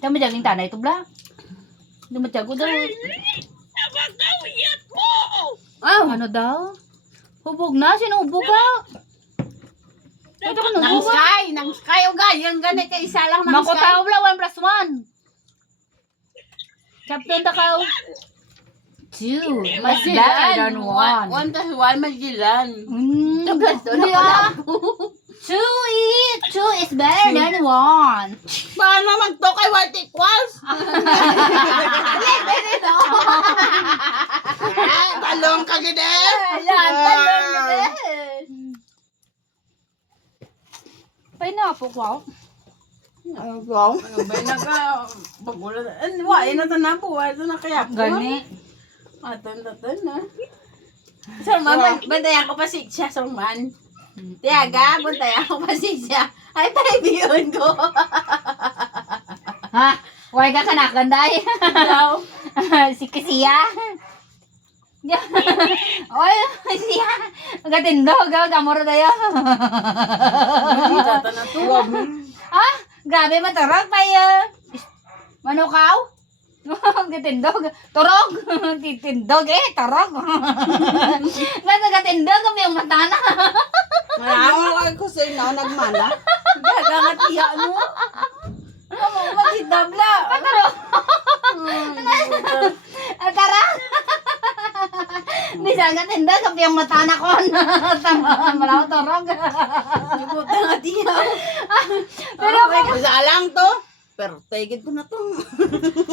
Kami jaging tanay ito bla. Dumatya ko daw. Nabagawiyat mo! Ano daw? Hubog na, sino hubog ka? Ito ka nang hubog. Nang sky o gayang ganit kay isa lang ng Mako sky. tao bla, 1+1. Captain takaw. 2 mas better than 1. 1 plus 1 magilan. Hindi ah. 2 is better than 1. Paano magto kay what equals? Talong ka gede. Ayan, talon na din. Pineapple ko. Ano ba naga wala na tanan po, wala na kaya po. Gani. Atan na. Sir man, bantayan ko pa siya sir man. Tiaga, bantayan ko pa siya. Ay paibiyon ko. Ha? Huwag ka kanakanday. Daw. Si Kisiya. Oy, siya. Gatindog, gamoro tayo. Kita na to. Ah, grabe maturog pa yun. Manukaw? Gatindog. Turog. Titindog turog. Gatindog kami yung matana. Marami ko sa ina nagmana. Gagangat iya ano? Amo magidabla. Turog. Tara. Bisa gatindog kami yung matana ko. Malaw turog. Ikutan nga iya. Pero kung Sa alang to. Pero tigid ko na to.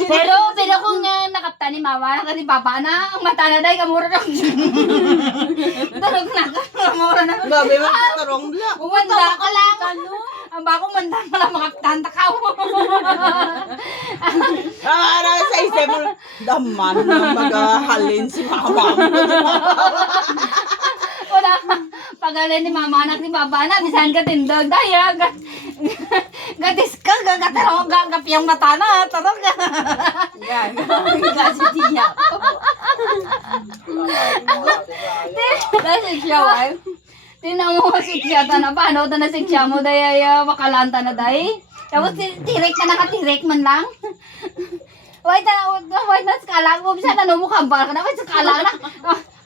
Pero kung nakapta ni mama, kasi papa na, ang mata na dahil kamura na. Tarog na ka, kamura na. Gabi man katarong bla. Umanda ka lang. Ang bako manda ka lang, makaptan takaw. Ara sa isip mo. Daman na magahalin si mama mo. Wala, pag-alay ni mama anak ni papa na, bisahan ka tindog dahil. Gatis ka, gagatarong, gagapiyang mata na, tarog. Yan. Kasi tiya. Dahil siya why? Tinan mo si Tiyata na paano ito na si Tiya mo dahil makalanta na dahil. Tapos tirik ka nakatirik man lang. Wait na skala mo. Bisa na mo kambal ka na. Wait skala na.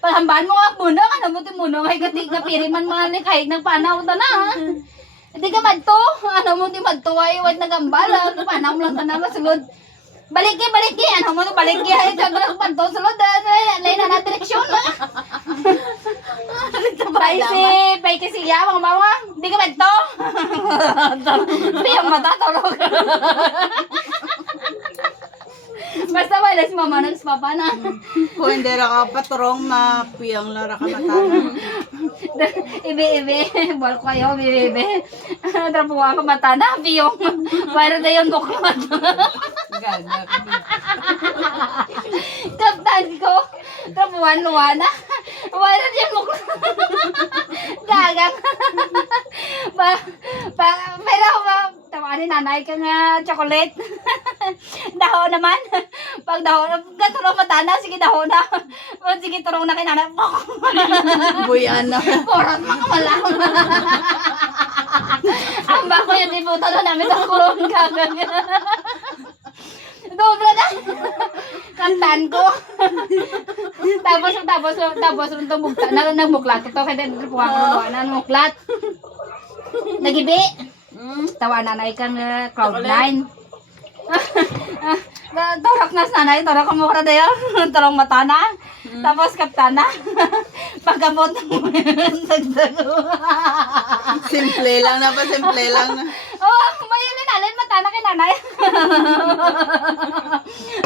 Palhambahan mo nga muna. Ano mo timuno. Ay katik na piri man mga kahit ng panaw ito na. Hindi ka madto. Ano mo di madto ay wait na gambal. Panaw mo lang ka na masulod. Baliki. Ano mo to baliki. Ay kagras panto sulod. Lay na na direksyon. Bay kasi ya mga mama. Hindi ka madto. Piyang mata tulog. Basta wala si mama nang papa na. Kung hindi ra ka paturong mapiyang lara ka matan. Ibe. Bol ko ayo, ibe. Trapo ka mata na, piyong. Para na yung buklat. Gaga. Kaptan ko. Trapuan na. Para na yung buklat. Gagang. Pero tawa ni nanay ka nga chocolate. Daho naman. Pag daho, gaturong mata na, sige daho na. Sige turong na kay nanay. Buyana. Porot makamalang. Ang bako yung liputan na namin sa kulong gagang. Dobra na. Kantan ko. Tapos nung nagmuklat ito. Kaya puwa ko na muklat. Nagibi. Tawa nanay kang Cloud9. Torok na nanay, torok ka mukha na yun. Torong mata na. Tapos kaptana. Pagkabot mo yun. Simple lang na. Oh, mayroon alin mata na kay nanay.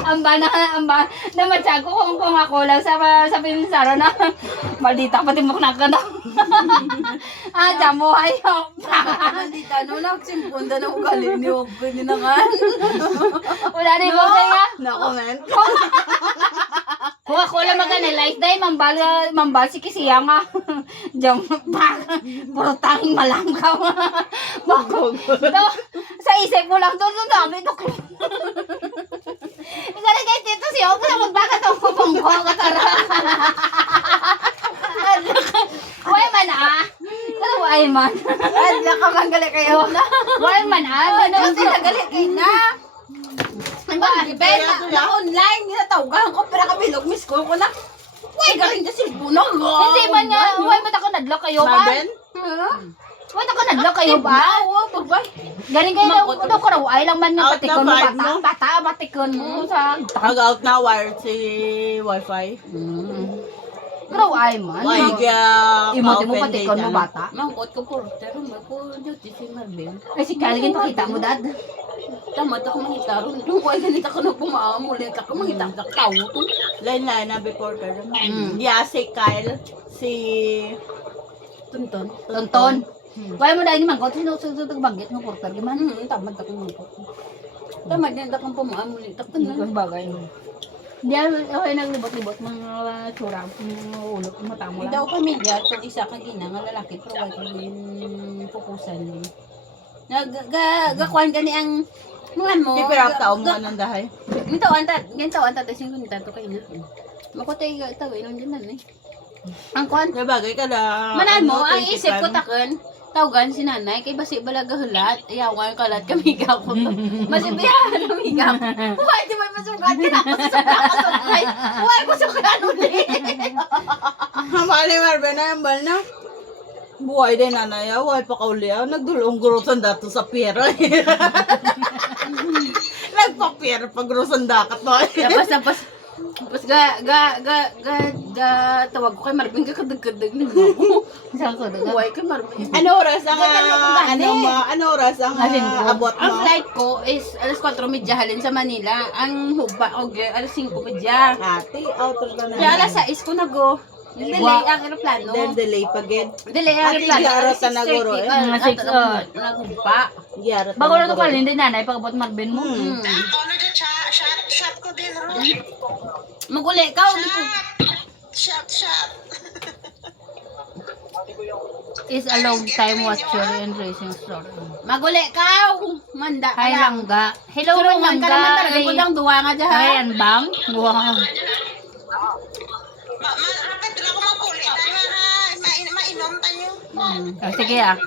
Amba. Namatsyag ko kung ako lang sa pinsaro na. Maldita pati mukha ka na. Jamo ayo. Maldita no, nagsimpunda na ugali ni Ogo ni nangan. Wala na yung nga. Na-comment. Kung ako lang mag-analyze dahil mambal si Kisiya nga. Diyan, puro tanging malangkaw. Sa isip mo lang doon, dami ito. Ikari guys, dito si Ogo na magbagat ang kupangko. Katara. Uy man ah. Ay man. Adla ka man gali kayo na. Wala man Ano sila gali kayo na? Ang ba, na online, natawagahan ko, pero kabilog, miss ko na. Uy, galing na silpuno. Hindi man nga, wala man ako nadlo kayo ba? Maben? Wala ako nadlo kayo ba? Oo, bagbay. Galing kayo daw ko raw, ay lang man nga Out na patikon mo five, bata. no? Bata, patikon mo sa... Nag-out na wired si Wi-Fi. Raw ay man. Imo mo patikon mo bata. Mangkot ko po, pero ko duty si Marvin. Ay si Kaligin pakita mo dad. Tama ako mangita ron. Yung kuhay ganito ko na pumaamulit ako mangita ka tao to. Line na before ka rin. Yeah, si Kyle. Si... Tunton. Tonton. Wala mo dahil ni Mangkot, sinusudod ang banggit ng porter. Gimana? Tamad ako mangkot. Tamad din akong pumaamulit ako na. Ang bagay. Hindi ako naglibot-libot mga tsura, mga ulot, mga tamo Hindi lang. ako pamilya, itong isa ka gina, nga lalaki, pero wala ko din pukusan din. Nagkakuan gani ang mga mo. Di pero tao mo ka ng dahay. Ganito ang tatay, sing kunita to kayo na. Makotay ito, inon din na eh. Ang kuan, Kaya bagay ka na. manan mo, ano, ang isip ko takon, tawagan si nanay, kay basi balaga hulat, ayawan kalat kamiga ko to. Masibihan kamiga ko. Huwag di may masugat, kinakasukay. Huwag ko sukat ulit. Mali Marben na yung bal na. Buhay din nanay, buhay pa kauli. Nagdulong gurutan dato sa pera. Nagpa-pera pag gurutan dakat mo. Tapos tawag ko kay Marvin ka kadag-kadag na ako. Saan ko doon? Huwag kay Marvin. Ano oras ang gani. ano oras ang Alin ko? abot Ang mo? flight ko is alas 4:30 halin sa Manila. Ang hubba alas 5:30. Ate, outer ka na. Kaya alas 6 ko na go. Delay ang aeroplano. Then delay pa gid. Delay ang Ate, aeroplano. gyaro Alas ka na, guro, 6:30 eh. ka. Mga 6, Naghubba. Gyara. Bago na ito kalin din nanay, pagkabot Marvin mo. Ano dyan, shot ko din, Ro. Maguli ka. Shot. Is a long time watcher and racing story. Maguli ka. Manda ka Hi lang. Langga. Hello Surungan ka naman talaga. Langga. Kudang duwa nga dyan. Ayan bang? Wow. Rapid lang ako magkuli. Dahil mainom tayo. Oh, sige ah.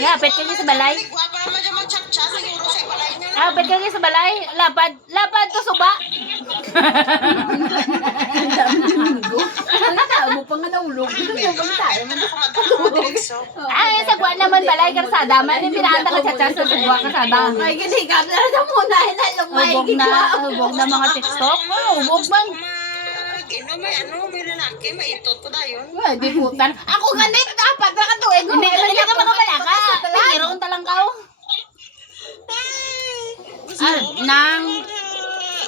Yeah, pet kayo sa balay. Guwapa naman dyan mag-chat-chat. Siguro sa balay niyo. Pet kayo sa balay. Lapad to suba. Ang tao mo pa nga naulog. Ito yung bang tayo. Sa buwan naman balay karsada. May pinahanda ka sa chance sa suba karsada. Ay, ginikap na rin muna. Hubog na mga TikTok. Hubog man. May lalaki, may itot po tayo. Ay, di putan. Ako ganit. Dapat na katuwing. Hindi ka makabala ka. Mayroon talang ka. Nang...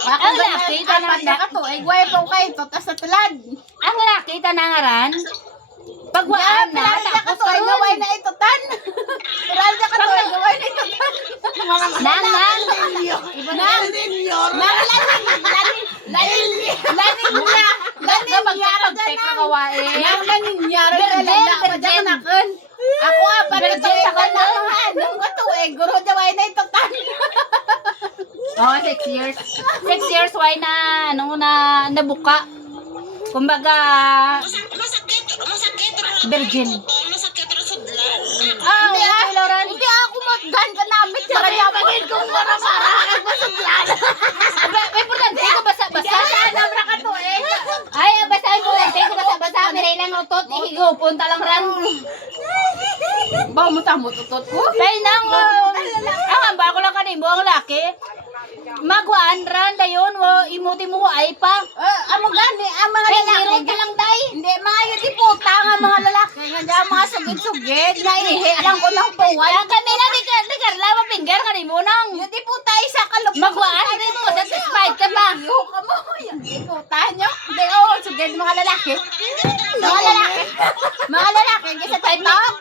Ako Ang ganit. laki, Dapat na katuwing. Guway po kayo. Totas sa tulad. Ang laki tanangaran. Pagwaan na. Tapos Katuwing gaway na itutan. Tulad na katuwing gaway na itutan. Nang. Ako nga, parang Virgin ito sa kanya. nung katuwing, guro daway na itutan. Oh, 6 years. 6 years why na nabuka. Kumbaga Masakit. virgin. Masakit rin sudlan. Hindi ako maggan ka namin. Tsaka yapuin kong mara-mara. Masudlan. May importante ko basa-basa. Nabra katuwing. Ay, basahin mo lang. Take ko basa-basa. Miray lang utot. Ihigaw. Punta lang ran. Ba mo tamo tutot ko? Kaya nang, ang ba ko lang kanimo ang laki. Magwaan ran dayon. Imuti mo ay pa. Amo gani, ang mga Kaya lalaki. meron ka lang day. Hindi, mga yun di puta nga mga lalaki. Nga mga sugid-sugid. Naihi lang ko ng tuwal. Kami na di Carla mapinggar kanimo nang. Yung di puta isa kalup. Magwaan rin mo. Satisfied ka ba? Yo ka mo. Yung di puta nyo. Hindi, oh, sugid mga lalaki. Mga lalaki. Mga lalaki. Kasi TikTok.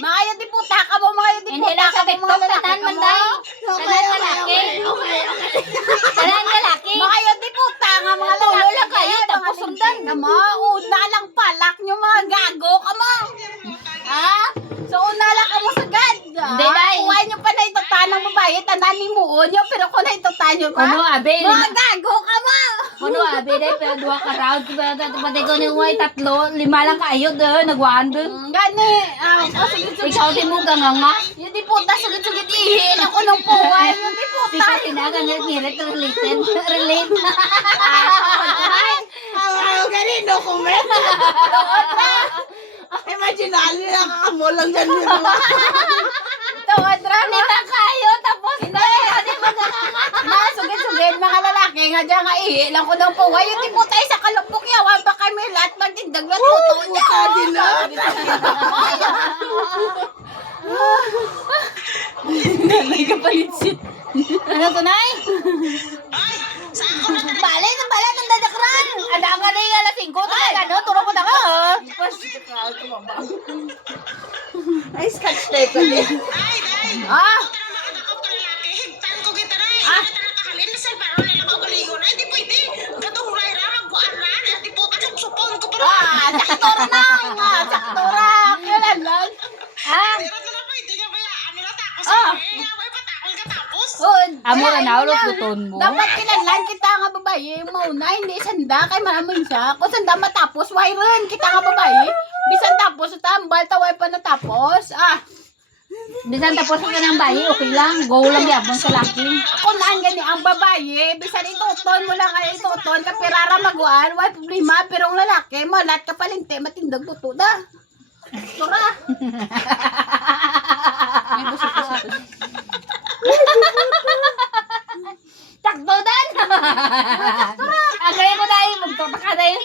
Mga yun di puta ka mo. Mga yun di Hindi puta lang ka sa mo. Mga TikTok. lalaki Tanan ka man mo. day. Tanan lalaki. Tanan lalaki. Mga yun di puta nga mga lalaki. Tulo lang kayo, tapos sundan. Ka mo. Una lang palak nyo mga gago ka mo. Ha? So una lang ka mo sagad. Hindi, day. Kuha nyo pa na itutan ng babae. Tanan ni mo nyo. Pero kung na itutan nyo ba? Ano, abe? Mga gago ka mo. Kuno abi day pero 2 ka round pati ko ni way 3, 5 lang kaayod nagwaan doon. Gani, sugit-sugit. Ikaw din mo ganganga. Yung di puta, sugit-sugit ihin ako ng puway. Yung di puta. Ikaw tinagang ngirit relate. Ganun document. Imagine nila kakamulang dyan yun. Tawad ra. Nita kayo tapos hindi maganganga. Sugit-sugit mga lalaki nga dyan nga ihi lang ko ng puway. Yung di puta sa kalupok yawan pa kami lahat magtindag lahat puto niya. Puta din na. May kapalitsit. Ano to, Nay? Ay, saan ko na talaga? Balay na balay ng dadakran. Ada nga na yung alas 5 talaga no turo ko na ka. Ay, scotch tape ka din. Ay, day. Ah! Tara makadakop ka lalaki. Higtan ko kita rin. Tara kahalin na sa baro nila ko kaligon. Ay, di pwede. Katulay ra, magkuhan na. Ay, di po, supon ko pa rin. Saktora na! Saktora! Kailan lang? Pero ito na pwede nga ba yan? Ano na tapos? Eh, may patakol ka tapos? Amora na ulo tuton mo. Dapat kilalan kita nga babae. Mauna, hindi sanda. Kay maraming siya. Kung sanda matapos, why rin kita nga babae. Bisan tapos, tambal, taway pa natapos. Bisan tapos ka ng bayi, okay lang. Go lang yapon sa laki. Kung naan gani ang babae, bisan ituton mo lang ay ituton, kapirara magwaan, why problema. Pero ang lalaki, malat ka palinte, matindag buto da. Tura. May busok-busok. Takto dan. Agay ko dahil magtotaka dahil.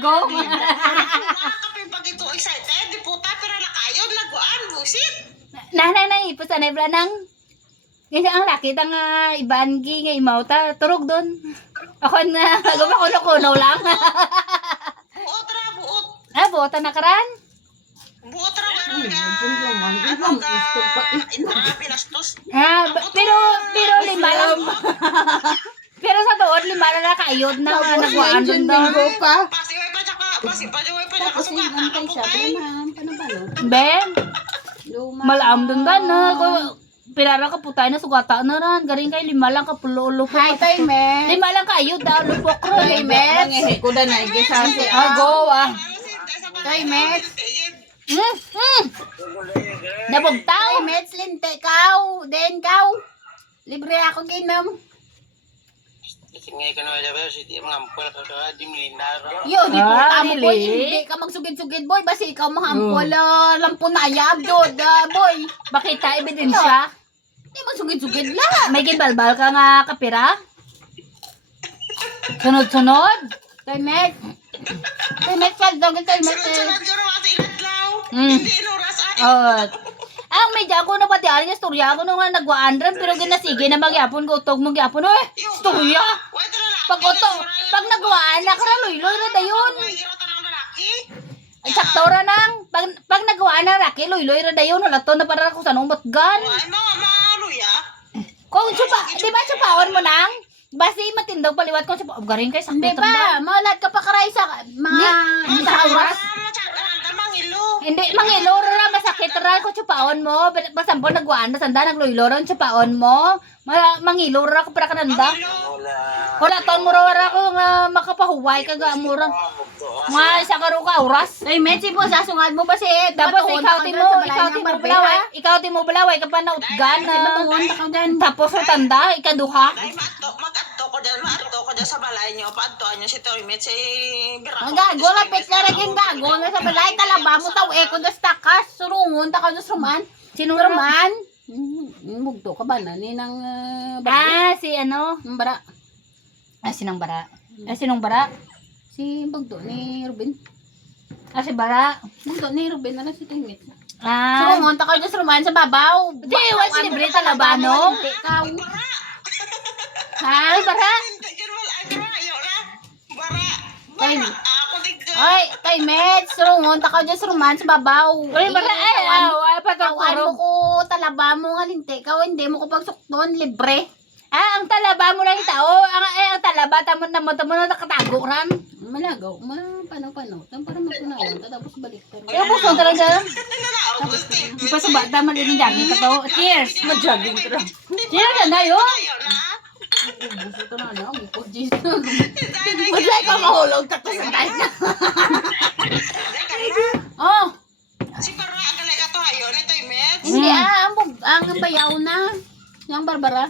Go. Kapag pag ito excited, di puta, pero nakayo, naguan, busit. Nanay ipos anay blanang. Kasi ang laki tang iban gi nga imaw ta turog doon. Ako na gumakuno-kuno lang. Buot ra, buot. Bota na karan. Buot ra, meron ka. Ano ka, pinastos. Pero lima lang. Pero sa doon lima lang nakayod na nagwaan doon daw. pa. Pasiway pa, tsaka, pasiway pa, tsaka Tapos yung sugatan. antay siya, paano? Ben, Luma. malaam doon dan na. Pirara ka putay na sugata na ran. Garing kay lima lang ka pulo-ulo Hi, Toyme. Lima lang kayod daw lupok ro. Mangihi ko na na. Igisa si Go ah. Toy Mets. Nabugtaw. Toy Mets, linte kaw. Den kaw. Libre ako ginom. Tingay ka na ba si mangampol ka ka di milinar. Yo, di po tamo boy. really? Hindi ka magsugid-sugid boy. Basi ikaw mahampol. Lampo na ayab doon. Boy. Bakita ebidensya. Hindi magsugid-sugid la. May gibalbal ka nga kapira? Sunod-sunod? Toy Mets. Toy Mets, kaldo. Toy Mets. Sunod-sunod ka raw sa iladlaw. Mm. Hindi inuras ay. Ang medya ko na pati ari istorya ko nung nagwaandran pero ginasige na magyapon ko utog mong gyapon oy. Istorya. Wait, lalaki. Pag uto, pag nagwaan na kara loy-loy ra dayon. May girota ng lalaki. Ay saktora nang pag nagwaan na raki loy-loy ra dayon wala to na para ko sanong matgan. Ay, mga maluya. Kung supa, di ba supaon mo nang? Basi matindog paliwat ko supa. Garing kay Hindi sakit pa. Maulat ka pa karay sa mga sa oras. Hindi, mangiloro ra masakit ra ko chupaon mo. Basampo nagwaan na sanda nagloy-loro chupaon mo. Mangiloro ra ko para kananda. Wala taon mo ra ko nga makapahuway ka ga mura. Nga isa ka ro ka oras. Toy Mets, ipo sasungad mo ba si Ed? Tapos ikaw ti mo balaway ka pa nautgan na. Matuon ka dyan. Tapos sa tanda ikaduha. Ay, mag-adto ko dyan sa balay nyo. Pa-adtoan nyo si Toymet, si Biraco. Ang gago, lapit na rin yung gago. Nasa balay, talaba mo tao, eko na stakas. Surungon, taka na suman. Sino Surman. Mugto ka ba na? Ninang si ano? bara. Sinang bara? Sinong bara? Si Bugto ni Ruben. Si bara. Bugto ni Ruben na lang si Timit. Ah. Surungon, taka na suman sa babaw. Di, wala si libre talabano. Ikaw. Ay, bara. Hindi, general, ay, bara, ayaw na. Bara. Ay. Ako tigga. Ay, Timit, surungon, taka na suman sa babaw. Ay, bara. Ay, Tawan patuturo. mo ko, talaba mo nga linte. Ikaw, hindi mo ko pagsukton, libre. Ang talaba mo lang tao. Ang talaba, tamo na nakatago ran. Malagaw, pano. Para magtunawan, tapos balik. Tapos mo talaga. Tapos, Pa sa bata, malinig jogging ka to. Cheers. Mag-jogging ka. Cheers na yun. ayaw na. Buso to na na. May kujis. Wala ka mahulog, takto sa tayo na. Oh! Si Baro, agalay ka to hayon. Ito yung met. Hindi ang bayaw na. Yang Barbara.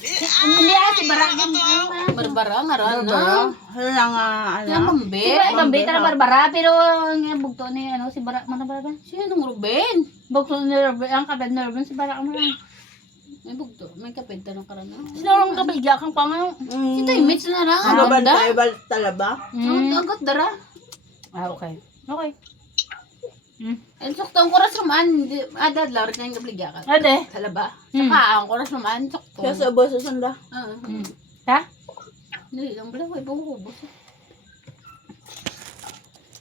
Hindi si Baragin. Barbara, ngaran na. Hala nga, Yang ano. Bambe. Gambita na Barbara, pero ang bugto ni ano si Bara, mana Bara? Sinong Ruben? Bugto ni Ruben, ang kapatid ni Ruben si Bara mo lang. May bugto. May kapenta ng karana. Sino lang kabigya kang pangaw? Si Toy Mitch na lang. Ano Ang ba ganda. tayo ba talaba? Ang agad dara. Ah, okay. Okay. Ang suktong kuras naman. Adad laro na yung kabligya ka. Ade. Talaba. Hmm. Saka ang kuras naman. Suktong. Kaya sa boso sanda. Ah. Ha? Hindi lang pala. May bumubos.